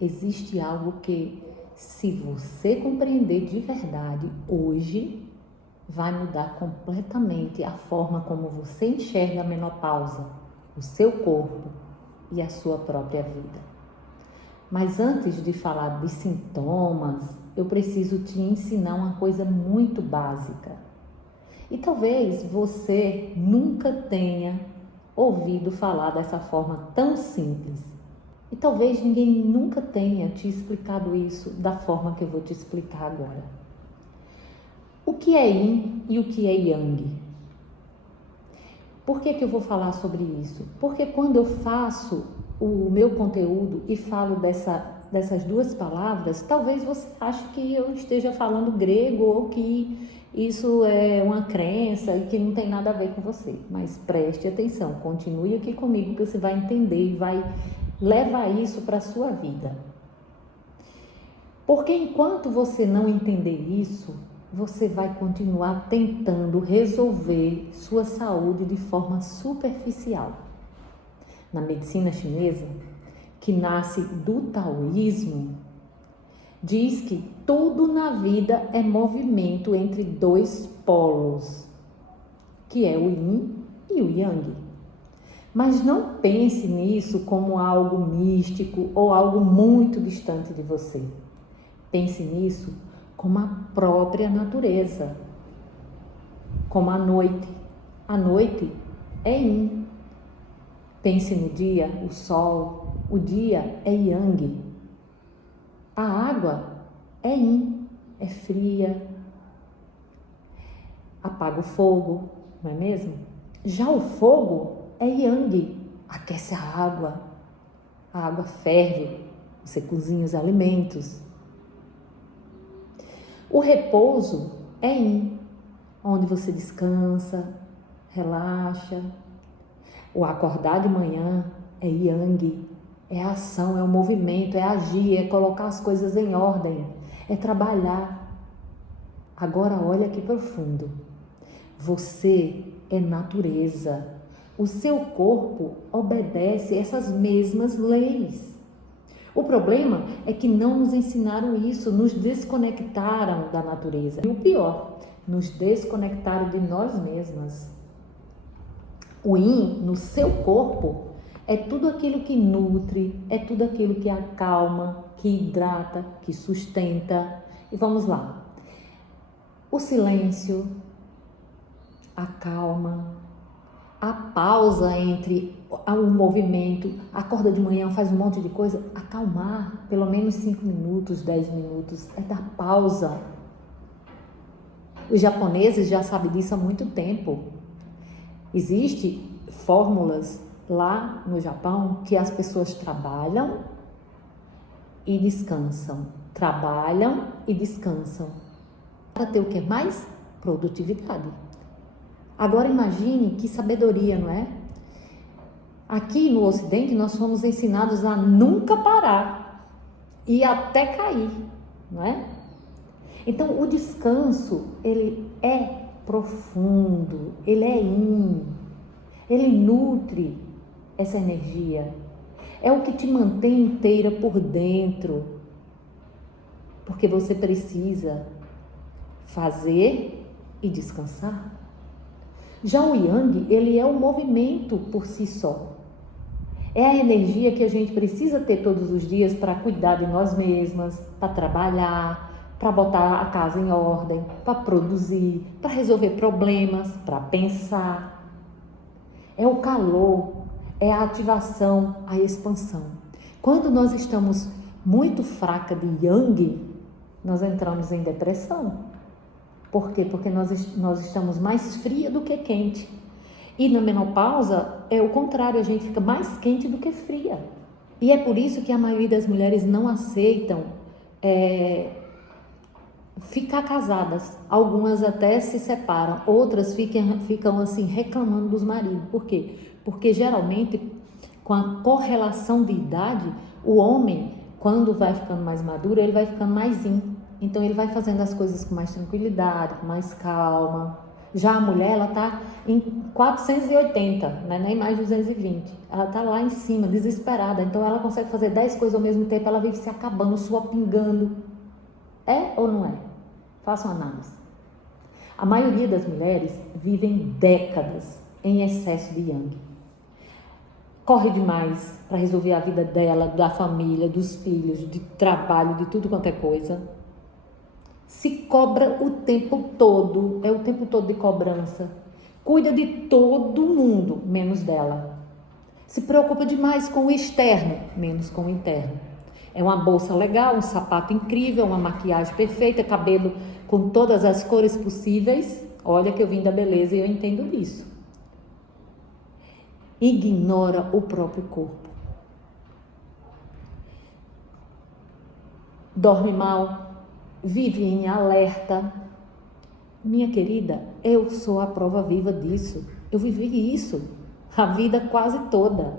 Existe algo que, se você compreender de verdade hoje, vai mudar completamente a forma como você enxerga a menopausa, o seu corpo e a sua própria vida. Mas antes de falar de sintomas, eu preciso te ensinar uma coisa muito básica. E talvez você nunca tenha ouvido falar dessa forma tão simples. E talvez ninguém nunca tenha te explicado isso da forma que eu vou te explicar agora. O que é Yin e o que é Yang? Por que eu vou falar sobre isso? Porque quando eu faço o meu conteúdo e falo dessas duas palavras, talvez você ache que eu esteja falando grego ou que isso é uma crença e que não tem nada a ver com você. Mas preste atenção, continue aqui comigo que você vai entender e vai levar isso para a sua vida. Porque enquanto você não entender isso, você vai continuar tentando resolver sua saúde de forma superficial. Na medicina chinesa, que nasce do taoísmo, diz que tudo na vida é movimento entre dois polos, que é o Yin e o Yang. Mas não pense nisso como algo místico ou algo muito distante de você. Pense nisso como a própria natureza, como a noite. A noite é Yin. Pense no dia, o sol. O dia é Yang. A água é Yin, é fria. Apaga o fogo, não é mesmo? Já o fogo é Yang, aquece a água ferve, você cozinha os alimentos. O repouso é Yin, onde você descansa, relaxa. O acordar de manhã é Yang, é a ação, é o movimento, é agir, é colocar as coisas em ordem, é trabalhar. Agora olha que profundo. Você é natureza. O seu corpo obedece essas mesmas leis. O problema é que não nos ensinaram isso, nos desconectaram da natureza. E o pior, nos desconectaram de nós mesmas. O Yin no seu corpo é tudo aquilo que nutre, é tudo aquilo que acalma, que hidrata, que sustenta. E vamos lá. O silêncio, a calma, a pausa entre o movimento, acorda de manhã, faz um monte de coisa, acalmar pelo menos 5 minutos, 10 minutos, é dar pausa. Os japoneses já sabem disso há muito tempo. Existem fórmulas lá no Japão que as pessoas trabalham e descansam, trabalham e descansam, para ter o que mais? Produtividade. Agora imagine que sabedoria, não é? Aqui no Ocidente nós fomos ensinados a nunca parar e até cair, não é? Então o descanso, ele é profundo, ele é Yin, ele nutre essa energia, é o que te mantém inteira por dentro, porque você precisa fazer e descansar. Já o Yang, ele é o movimento por si só. É a energia que a gente precisa ter todos os dias para cuidar de nós mesmas, para trabalhar, para botar a casa em ordem, para produzir, para resolver problemas, para pensar. É o calor, é a ativação, a expansão. Quando nós estamos muito fraca de Yang, nós entramos em depressão. Por quê? Porque nós estamos mais fria do que quente. E na menopausa é o contrário, a gente fica mais quente do que fria. E é por isso que a maioria das mulheres não aceitam ficar casadas. Algumas até se separam, outras ficam assim reclamando dos maridos. Por quê? Porque geralmente com a correlação de idade, o homem, quando vai ficando mais maduro, ele vai ficando mais Yin. Então ele vai fazendo as coisas com mais tranquilidade, com mais calma. Já a mulher, ela está em 480, né? Nem mais 220. Ela está lá em cima, desesperada. Então ela consegue fazer 10 coisas ao mesmo tempo, ela vive se acabando, suor pingando. É ou não é? Façam análise. A maioria das mulheres vivem décadas em excesso de yang. Corre demais para resolver a vida dela, da família, dos filhos, de trabalho, de tudo quanto é coisa. Se cobra o tempo todo, é o tempo todo de cobrança. Cuida de todo mundo, menos dela. Se preocupa demais com o externo, menos com o interno. É uma bolsa legal, um sapato incrível, uma maquiagem perfeita, cabelo com todas as cores possíveis. Olha que eu vim da beleza e eu entendo disso. Ignora o próprio corpo. Dorme mal, vive em alerta. Minha querida, eu sou a prova viva disso. Eu vivi isso a vida quase toda.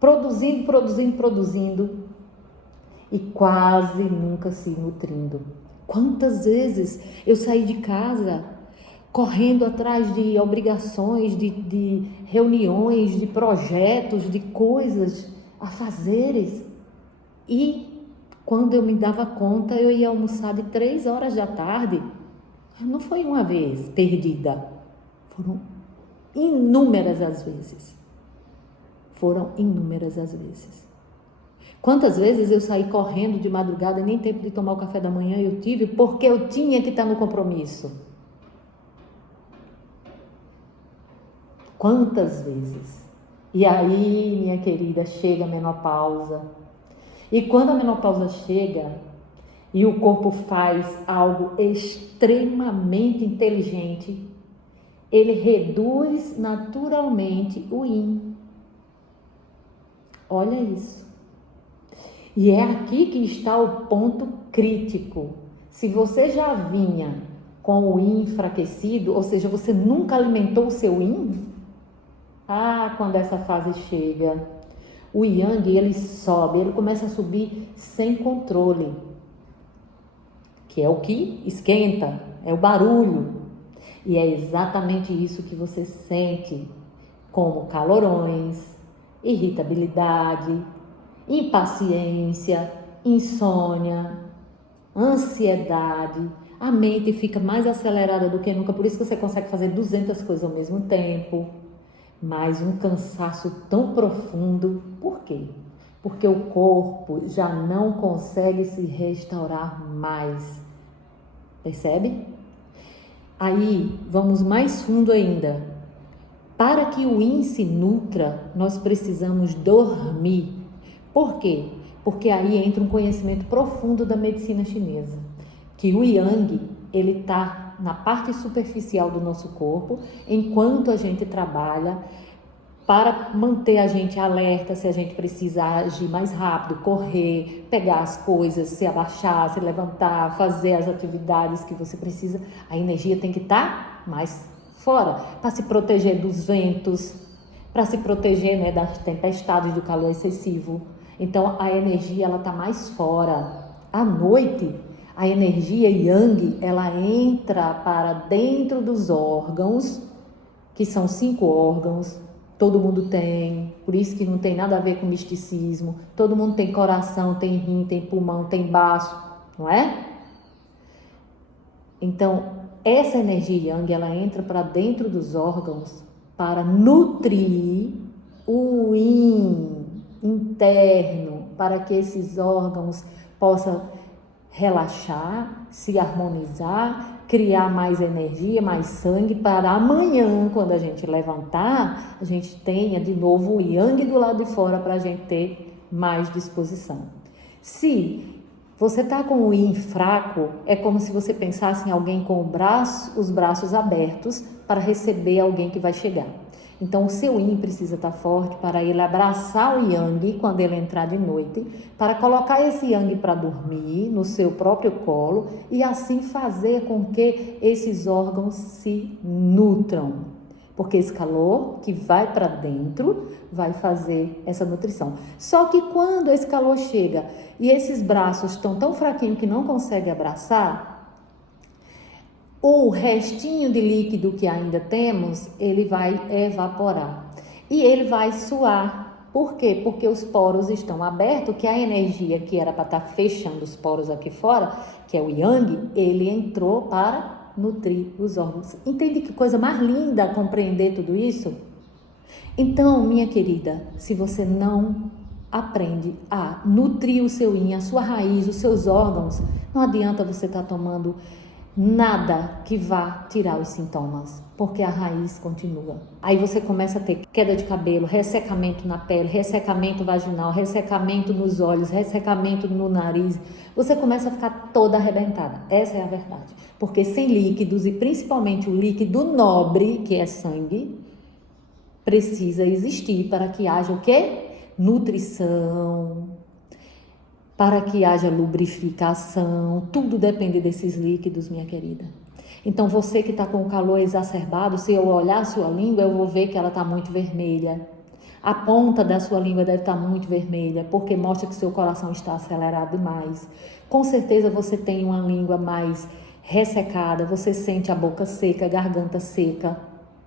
Produzindo e quase nunca se nutrindo. Quantas vezes eu saí de casa correndo atrás de obrigações, de reuniões, de projetos, de coisas a fazeres. E quando eu me dava conta, eu ia almoçar de 3 horas da tarde. Não foi uma vez perdida, foram inúmeras as vezes. Quantas vezes eu saí correndo de madrugada e nem tempo de tomar o café da manhã eu tive porque eu tinha que estar no compromisso? Quantas vezes? E aí, minha querida, chega a menopausa. E quando a menopausa chega e o corpo faz algo extremamente inteligente, ele reduz naturalmente o yin. Olha isso. E é aqui que está o ponto crítico. Se você já vinha com o yin enfraquecido, ou seja, você nunca alimentou o seu yin, quando essa fase chega, o yang, ele sobe, ele começa a subir sem controle, que é o que esquenta, é o barulho. E é exatamente isso que você sente, como calorões, irritabilidade, impaciência, insônia, ansiedade. A mente fica mais acelerada do que nunca, por isso que você consegue fazer 200 coisas ao mesmo tempo. Mas um cansaço tão profundo. Por quê? Porque o corpo já não consegue se restaurar mais. Percebe? Aí, vamos mais fundo ainda. Para que o yin se nutra, nós precisamos dormir. Por quê? Porque aí entra um conhecimento profundo da medicina chinesa. Que o yang, ele está na parte superficial do nosso corpo, enquanto a gente trabalha para manter a gente alerta, se a gente precisa agir mais rápido, correr, pegar as coisas, se abaixar, se levantar, fazer as atividades que você precisa. A energia tem que estar mais fora, para se proteger dos ventos, para se proteger, né, das tempestades, do calor excessivo. Então a energia, ela está mais fora. À noite, a energia yang, ela entra para dentro dos órgãos, que são 5 órgãos, todo mundo tem, por isso que não tem nada a ver com misticismo. Todo mundo tem coração, tem rim, tem pulmão, tem baço, não é? Então, essa energia yang, ela entra para dentro dos órgãos para nutrir o yin interno, para que esses órgãos possam relaxar, se harmonizar, criar mais energia, mais sangue, para amanhã, quando a gente levantar, a gente tenha de novo o yang do lado de fora para a gente ter mais disposição. Se você está com o yin fraco, é como se você pensasse em alguém com os braços abertos para receber alguém que vai chegar. Então, o seu yin precisa estar forte para ele abraçar o yang quando ele entrar de noite, para colocar esse yang para dormir no seu próprio colo e assim fazer com que esses órgãos se nutram. Porque esse calor que vai para dentro vai fazer essa nutrição. Só que quando esse calor chega e esses braços estão tão fraquinhos que não conseguem abraçar, o restinho de líquido que ainda temos, ele vai evaporar e ele vai suar. Por quê? Porque os poros estão abertos, que a energia que era para estar fechando os poros aqui fora, que é o Yang, ele entrou para nutrir os órgãos. Entende que coisa mais linda compreender tudo isso? Então, minha querida, se você não aprende a nutrir o seu yin, a sua raiz, os seus órgãos, não adianta você estar tomando nada que vá tirar os sintomas, porque a raiz continua. Aí você começa a ter queda de cabelo, ressecamento na pele, ressecamento vaginal, ressecamento nos olhos, ressecamento no nariz. Você começa a ficar toda arrebentada. Essa é a verdade. Porque sem líquidos, e principalmente o líquido nobre, que é sangue, precisa existir para que haja o quê? Nutrição, para que haja lubrificação, tudo depende desses líquidos, minha querida. Então, você que está com o calor exacerbado, se eu olhar a sua língua, eu vou ver que ela está muito vermelha. A ponta da sua língua deve estar muito vermelha, porque mostra que seu coração está acelerado demais. Com certeza você tem uma língua mais ressecada, você sente a boca seca, a garganta seca,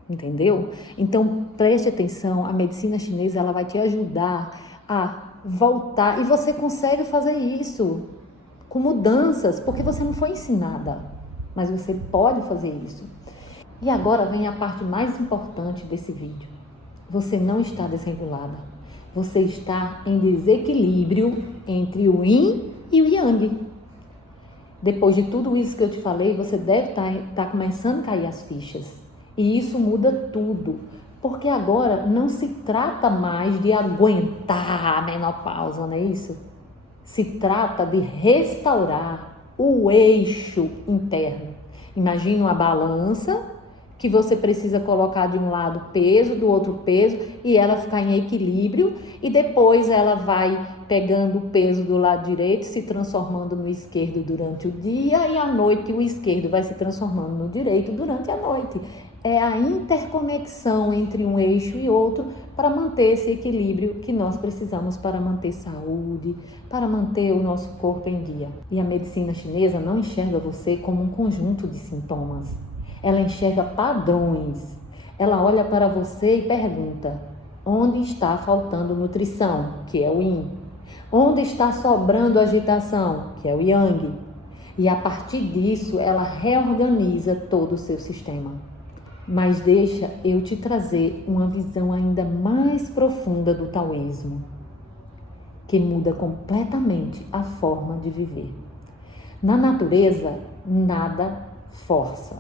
entendeu? Então, preste atenção, a medicina chinesa ela vai te ajudar a voltar, e você consegue fazer isso com mudanças, porque você não foi ensinada, mas você pode fazer isso. E agora vem a parte mais importante desse vídeo. Você não está desregulada, você está em desequilíbrio entre o Yin e o Yang. Depois de tudo isso que eu te falei, você deve estar começando a cair as fichas, e isso muda tudo. Porque agora não se trata mais de aguentar a menopausa, não é isso? Se trata de restaurar o eixo interno. Imagina uma balança que você precisa colocar de um lado peso, do outro peso, e ela ficar em equilíbrio, e depois ela vai pegando o peso do lado direito, se transformando no esquerdo durante o dia, e à noite o esquerdo vai se transformando no direito durante a noite. É a interconexão entre um eixo e outro para manter esse equilíbrio que nós precisamos para manter saúde, para manter o nosso corpo em dia. E a medicina chinesa não enxerga você como um conjunto de sintomas. Ela enxerga padrões. Ela olha para você e pergunta: onde está faltando nutrição, que é o Yin? Onde está sobrando agitação, que é o Yang? E a partir disso, ela reorganiza todo o seu sistema. Mas deixa eu te trazer uma visão ainda mais profunda do taoísmo, que muda completamente a forma de viver. Na natureza, nada força.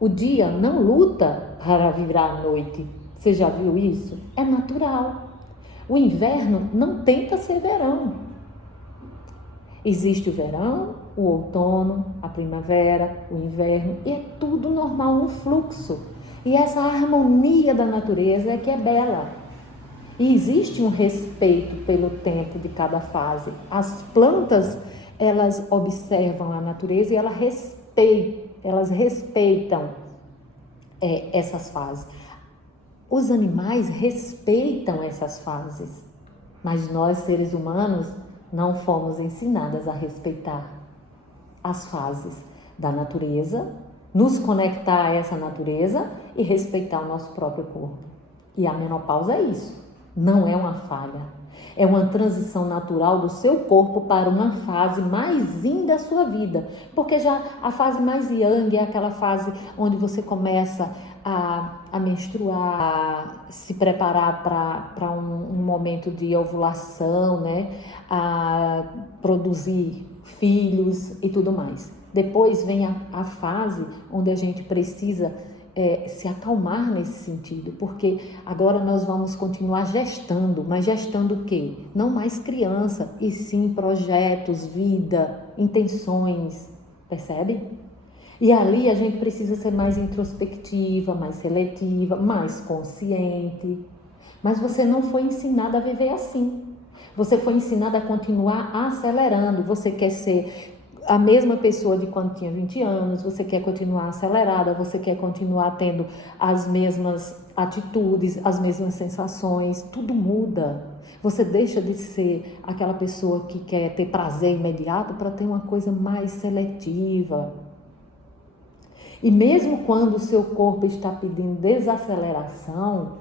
O dia não luta para virar a noite. Você já viu isso? É natural. O inverno não tenta ser verão. Existe o verão, o outono, a primavera, o inverno, e é tudo normal, um fluxo. E essa harmonia da natureza é que é bela. E existe um respeito pelo tempo de cada fase. As plantas, elas observam a natureza e elas respeitam essas fases. Os animais respeitam essas fases, mas nós, seres humanos, não fomos ensinadas a respeitar as fases da natureza, nos conectar a essa natureza e respeitar o nosso próprio corpo. E a menopausa é isso, não é uma falha. É uma transição natural do seu corpo para uma fase mais yin da sua vida. Porque já a fase mais yang é aquela fase onde você começa a menstruar, a se preparar para um momento de ovulação, né? A produzir filhos e tudo mais. Depois vem a fase onde a gente precisa se acalmar nesse sentido, porque agora nós vamos continuar gestando, mas gestando o quê? Não mais criança, e sim projetos, vida, intenções, percebe? E ali a gente precisa ser mais introspectiva, mais seletiva, mais consciente. Mas você não foi ensinada a viver assim. Você foi ensinada a continuar acelerando. Você quer ser a mesma pessoa de quando tinha 20 anos, você quer continuar acelerada, você quer continuar tendo as mesmas atitudes, as mesmas sensações, tudo muda. Você deixa de ser aquela pessoa que quer ter prazer imediato para ter uma coisa mais seletiva. E mesmo quando o seu corpo está pedindo desaceleração,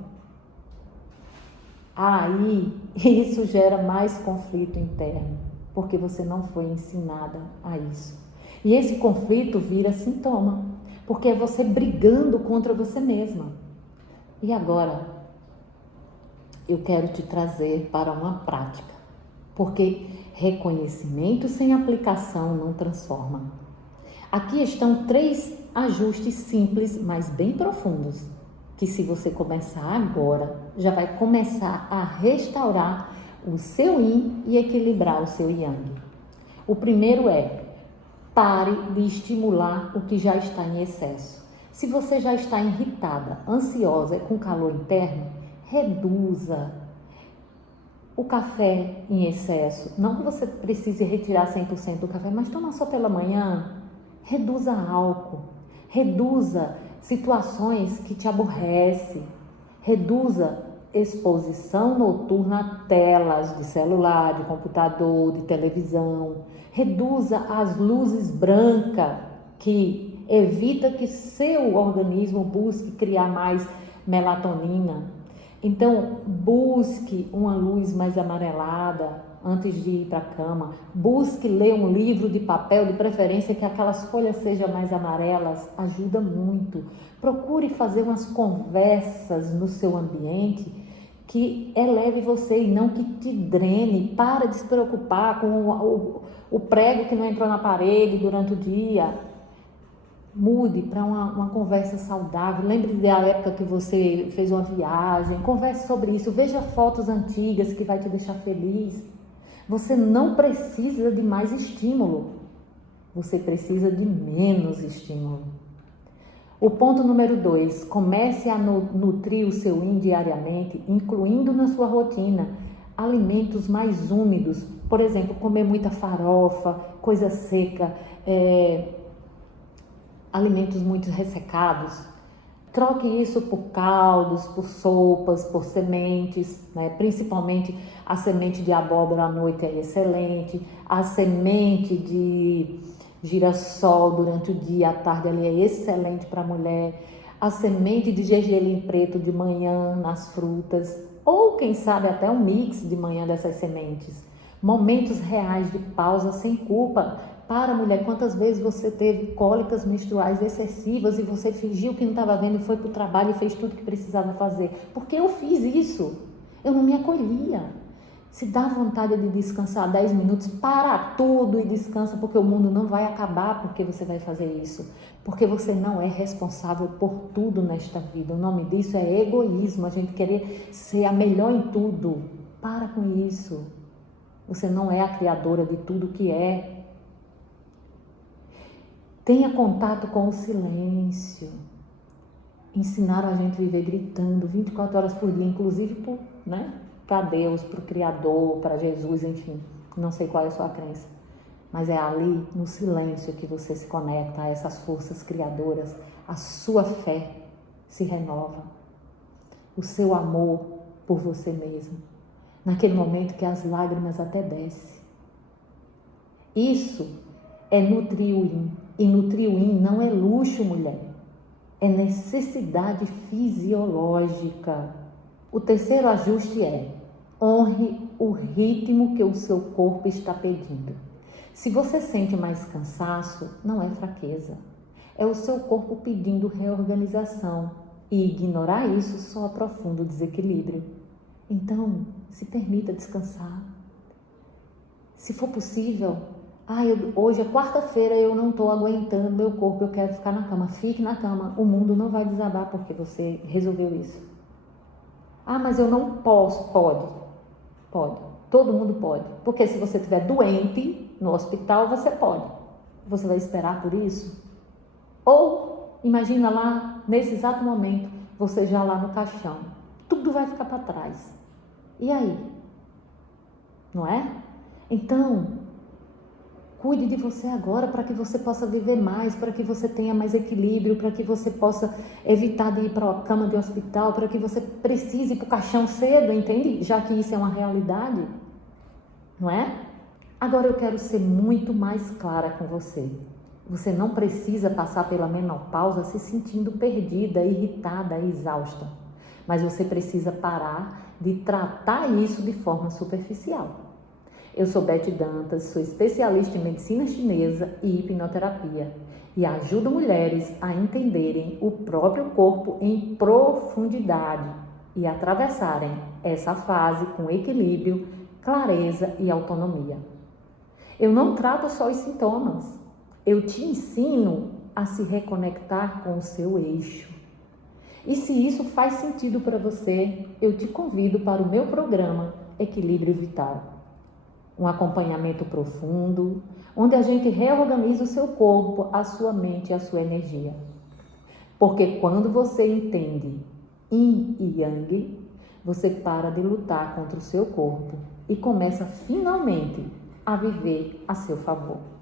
aí isso gera mais conflito interno, porque você não foi ensinada a isso. E esse conflito vira sintoma, porque é você brigando contra você mesma. E agora, eu quero te trazer para uma prática, porque reconhecimento sem aplicação não transforma. Aqui estão 3 ajustes simples, mas bem profundos, que se você começar agora, já vai começar a restaurar o seu yin e equilibrar o seu yang. O primeiro é: pare de estimular o que já está em excesso. Se você já está irritada, ansiosa e com calor interno, reduza o café em excesso. Não que você precise retirar 100% do café, mas toma só pela manhã. Reduza álcool, reduza situações que te aborrecem, reduza exposição noturna a telas de celular, de computador, de televisão, reduza as luzes brancas que evita que seu organismo busque criar mais melatonina. Então, busque uma luz mais amarelada antes de ir para a cama. Busque ler um livro de papel, de preferência que aquelas folhas sejam mais amarelas, ajuda muito. Procure fazer umas conversas no seu ambiente que eleve você e não que te drene. Para de se preocupar com o prego que não entrou na parede durante o dia. Mude para uma conversa saudável. Lembre da época que você fez uma viagem. Converse sobre isso. Veja fotos antigas que vai te deixar feliz. Você não precisa de mais estímulo. Você precisa de menos estímulo. O ponto número 2. Comece a nutrir o seu yin diariamente, incluindo na sua rotina alimentos mais úmidos. Por exemplo, comer muita farofa, coisa seca, alimentos muito ressecados. Troque isso por caldos, por sopas, por sementes, né? Principalmente a semente de abóbora à noite é excelente, a semente de girassol durante o dia, à tarde ali é excelente para a mulher, a semente de gergelim preto de manhã nas frutas, ou quem sabe até um mix de manhã dessas sementes. Momentos reais de pausa sem culpa. Para, mulher, quantas vezes você teve cólicas menstruais excessivas e você fingiu que não estava vendo e foi para o trabalho e fez tudo que precisava fazer? Porque eu fiz isso. Eu não me acolhia. Se dá vontade de descansar 10 minutos, para tudo e descansa, porque o mundo não vai acabar porque você vai fazer isso. Porque você não é responsável por tudo nesta vida. O nome disso é egoísmo, a gente querer ser a melhor em tudo. Para com isso. Você não é a criadora de tudo que é. Tenha contato com o silêncio. Ensinaram a gente a viver gritando 24 horas por dia, inclusive para Deus, para o Criador, para Jesus, enfim. Não sei qual é a sua crença. Mas é ali, no silêncio, que você se conecta a essas forças criadoras. A sua fé se renova. O seu amor por você mesmo. Naquele momento que as lágrimas até descem. Isso é nutrir o yin. E nutrir o yin não é luxo, mulher. É necessidade fisiológica. O terceiro ajuste é: honre o ritmo que o seu corpo está pedindo. Se você sente mais cansaço, não é fraqueza. É o seu corpo pedindo reorganização. E ignorar isso só aprofunda o desequilíbrio. Então, se permita descansar. Se for possível, hoje é quarta-feira, eu não estou aguentando meu corpo, eu quero ficar na cama. Fique na cama, o mundo não vai desabar porque você resolveu isso. Mas eu não posso. Pode. Todo mundo pode. Porque se você estiver doente no hospital, você pode. Você vai esperar por isso? Ou, imagina lá, nesse exato momento, você já lá no caixão. Tudo vai ficar para trás. E aí? Não é? Então, cuide de você agora para que você possa viver mais, para que você tenha mais equilíbrio, para que você possa evitar de ir para a cama de hospital, para que você precise ir para o caixão cedo, entende? Já que isso é uma realidade, não é? Agora eu quero ser muito mais clara com você. Você não precisa passar pela menopausa se sentindo perdida, irritada, exausta. Mas você precisa parar de tratar isso de forma superficial. Eu sou Beth Dantas, sou especialista em medicina chinesa e hipnoterapia e ajudo mulheres a entenderem o próprio corpo em profundidade e atravessarem essa fase com equilíbrio, clareza e autonomia. Eu não trato só os sintomas, eu te ensino a se reconectar com o seu eixo. E se isso faz sentido para você, eu te convido para o meu programa Equilíbrio Vital. Um acompanhamento profundo, onde a gente reorganiza o seu corpo, a sua mente e a sua energia. Porque quando você entende Yin e Yang, você para de lutar contra o seu corpo e começa finalmente a viver a seu favor.